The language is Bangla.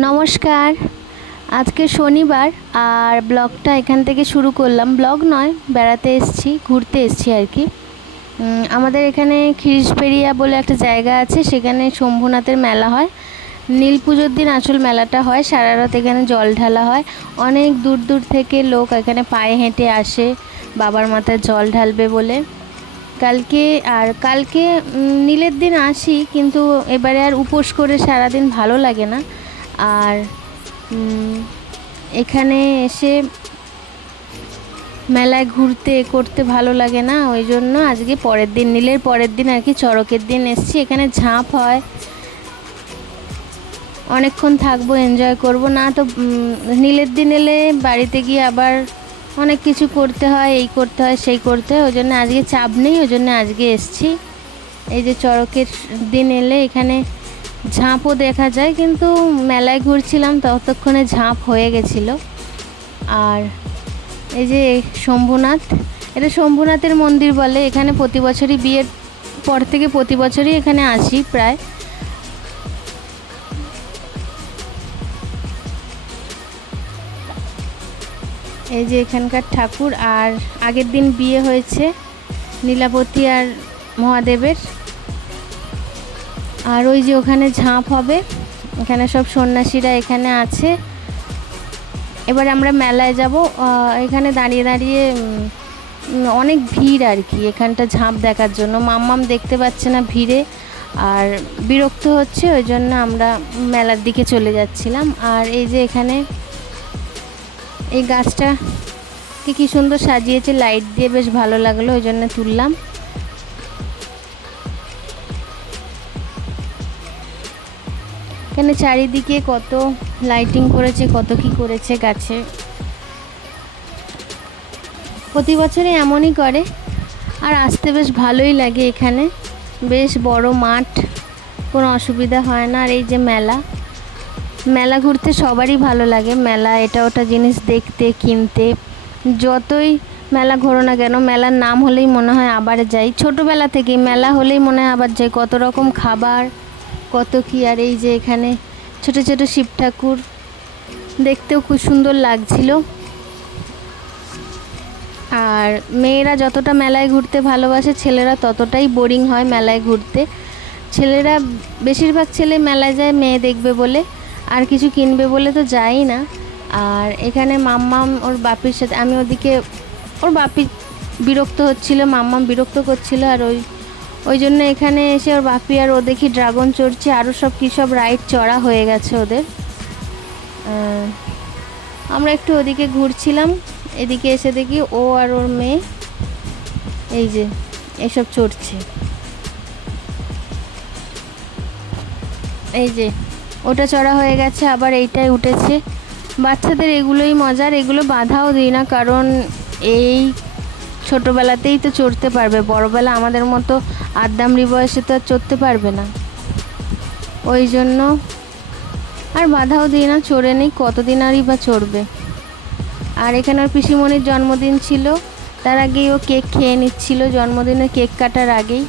নমস্কার। আজকে শনিবার আর ব্লগটা এখান থেকে শুরু করলাম। ব্লগ নয়, বেড়াতে এসেছি, ঘুরতে এসেছি আর কি। আমাদের এখানে খিরিশবেড়িয়া বলে একটা জায়গা আছে, সেখানে শম্ভুনাথের মেলা হয়। নীল পুজোর দিন আসল মেলাটা হয়, সারা রাত এখানে জল ঢালা হয়। অনেক দূর দূর থেকে লোক এখানে পায়ে হেঁটে আসে বাবার মাথায় জল ঢালবে বলে। কালকে নীলের দিন আসি, কিন্তু এবারে আর উপোস করে সারাদিন ভালো লাগে না। আর এখানে এসে মেলায় ঘুরতে করতে ভালো লাগে না, ওই জন্য আজকে পরের দিন, নীলের পরের দিন আর কি, চড়কের দিন এসেছি। এখানে ঝাঁপ হয়, অনেকক্ষণ থাকবো, এনজয় করব। না তো নীলের দিন এলে বাড়িতে গিয়ে আবার অনেক কিছু করতে হয়, এই করতে হয় সেই করতে হয়, ওই জন্য আজকে চাপ নেই, ওই জন্য আজকে এসেছি। এই যে চড়কের দিন এলে এখানে ঝাঁপও দেখা যায়, কিন্তু মেলায় ঘুরছিলাম ততক্ষণে ঝাঁপ হয়ে গেছিলো। আর এই যে শম্ভুনাথ, এটা শম্ভুনাথের মন্দির বলে। এখানে প্রতি বছরই, বিয়ের পর থেকে প্রতি বছরই এখানে আসি প্রায়। এই যে এখানকার ঠাকুর। আর আগের দিন বিয়ে হয়েছে নীলাবতী আর মহাদেবের। আর ওই যে ওখানে ঝাঁপ হবে, এখানে সব সন্ন্যাসীরা এখানে আছে। এবার আমরা মেলায় যাব। এখানে দাঁড়িয়ে দাঁড়িয়ে অনেক ভিড় আর কি এখানটা ঝাঁপ দেখার জন্য। মাম্মাম দেখতে পাচ্ছে না ভিড়ে, আর বিরক্ত হচ্ছে, ওই জন্য আমরা মেলার দিকে চলে যাচ্ছিলাম। আর এই যে এখানে এই গাছটাকে কি সুন্দর সাজিয়েছে লাইট দিয়ে, বেশ ভালো লাগলো, ওই জন্য তুললাম। এখানে চারিদিকে কত লাইটিং করেছে, কত কি করেছে গাছে। প্রতি বছরে এমনই করে, আর আসতে বেশ ভালোই লাগে। এখানে বেশ বড় মাঠ, কোনো অসুবিধা হয় না। আর এই যে মেলা ঘুরতে সবারই ভালো লাগে। মেলা এটা ওটা জিনিস দেখতে, কিনতে। যতই মেলা ঘোরো না কেন, মেলার নাম হলেই মনে হয় আবার যাই। ছোটোবেলা থেকেই মেলা হলেই মনে হয় আবার যাই। কত রকম খাবার, কত কি। আর এই যে এখানে ছোট ছোট শিব ঠাকুর, দেখতেও খুব সুন্দর লাগছিল। আর মেয়েরা যতটা মেলায় ঘুরতে ভালোবাসে, ছেলেরা ততটাই বোরিং হয় মেলায় ঘুরতে। ছেলেরা, বেশিরভাগ ছেলে মেলায় যায় মেয়ে দেখবে বলে, আর কিছু কিনবে বলে তো যায়ই না। আর এখানে মাম্মাম ওর বাপির সাথে, আমি ওদিকে, ওর বাপি বিরক্ত হচ্ছিল, মাম্মাম বিরক্ত করছিল। আর ওই জন্য এখানে এসে ওর বাপি আর ও দেখি ড্রাগন চড়ছে, আরও সব কী সব রাইড চড়া হয়ে গেছে ওদের। আমরা একটু ওদিকে ঘুরছিলাম, এদিকে এসে দেখি ও আর ওর মেয়ে এই যে এসব চড়ছে। এই যে ওটা চড়া হয়ে গেছে, আবার এইটাই উঠেছে। বাচ্চাদের এগুলোই মজার, এগুলো বাধাও দিই না, কারণ এই ছোটোবেলাতেই তো চড়তে পারবে, বড়বেলা আমাদের মতো আদ্দামরি বয়সে তো আর চড়তে পারবে না, ওই জন্য আর বাধাও দিই না, চড়ে নেই, কতদিন আরই বা চড়বে। আর এখানে ওর পিসিমণির জন্মদিন ছিল, তার আগেই ও কেক খেয়ে নিচ্ছিল, জন্মদিনে কেক কাটার আগেই।